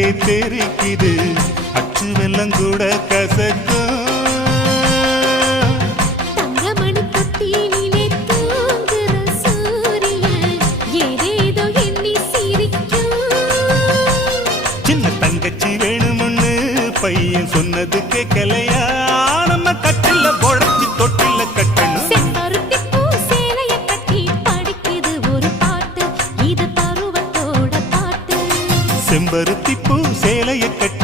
அங்கே தெரிக்குது அச்சு வெல்லம் கூட கசக்கும் தங்கமணி தொட்டிலே தூங்குற சூரியன் ஏதேதோ எண்ணி சிரிக்கும் சின்ன தங்கச்சி வேணும்னு பையன் சொன்னது கேட்கலையா நம்ம கட்டில உடச்சி தொட்டில கட்டணும் செம்பருத்தி பூ சேலைய கட்டி படிக்குது ஒரு பாட்டு இது பருவத்தோட பாட்டு செம்பருத்தி பூ சேலைய கட்டி